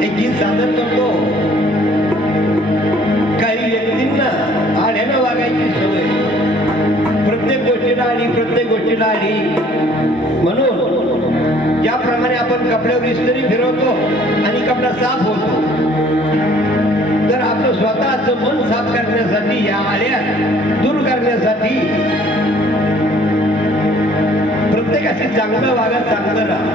हे गीत सादर करतो. काही व्यक्तींना आढ्यानं वागायची सवय. प्रत्येक गोष्टीला आली प्रत्येक गोष्टीला आली. म्हणून ज्याप्रमाणे आपण कपड्यावर इस्त्री फिरवतो आणि कपडा साफ होतो तर आपलं स्वतःचं मन साफ करण्यासाठी या आळ्या दूर करण्यासाठी प्रत्येकाशी चांगलं वागा चांगलं राहा.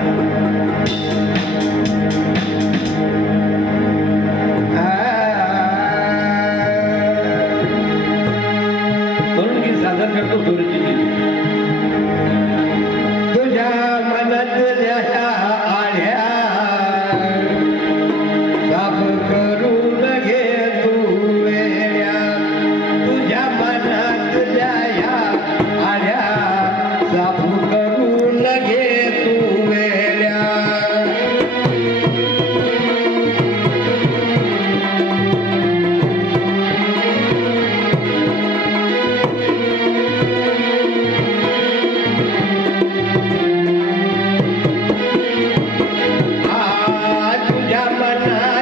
म्हणून मी सादर करतो गुरुजी. Yamana.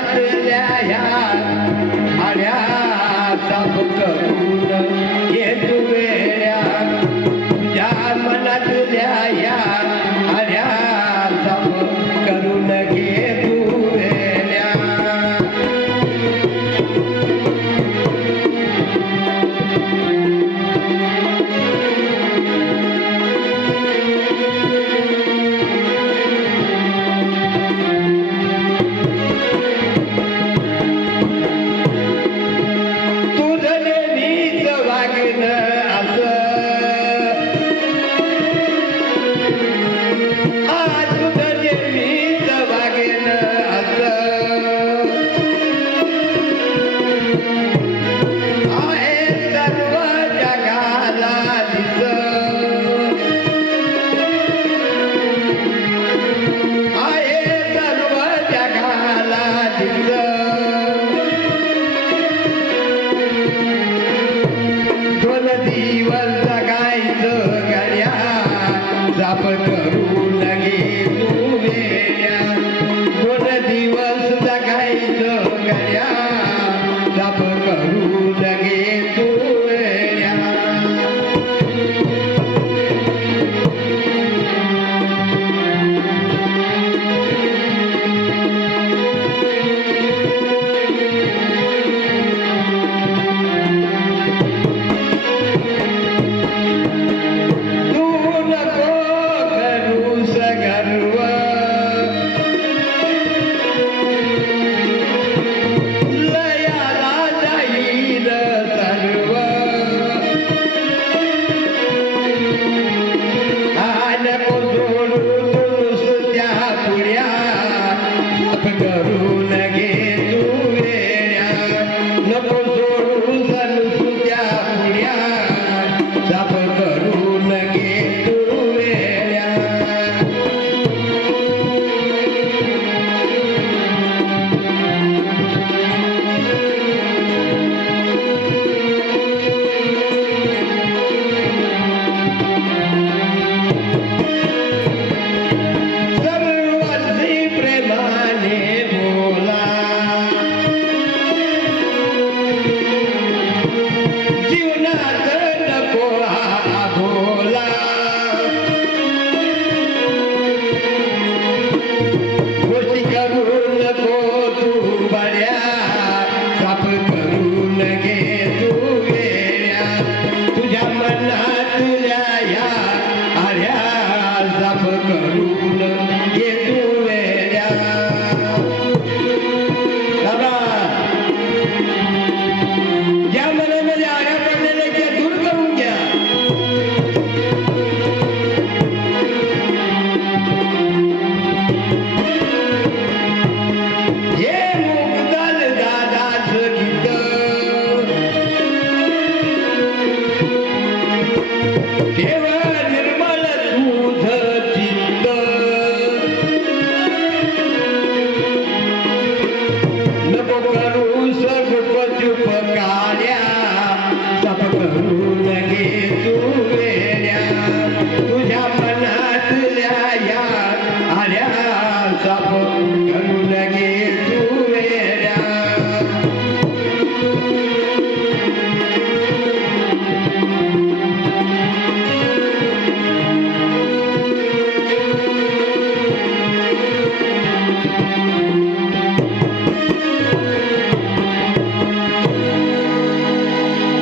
माऱ्या जाप करून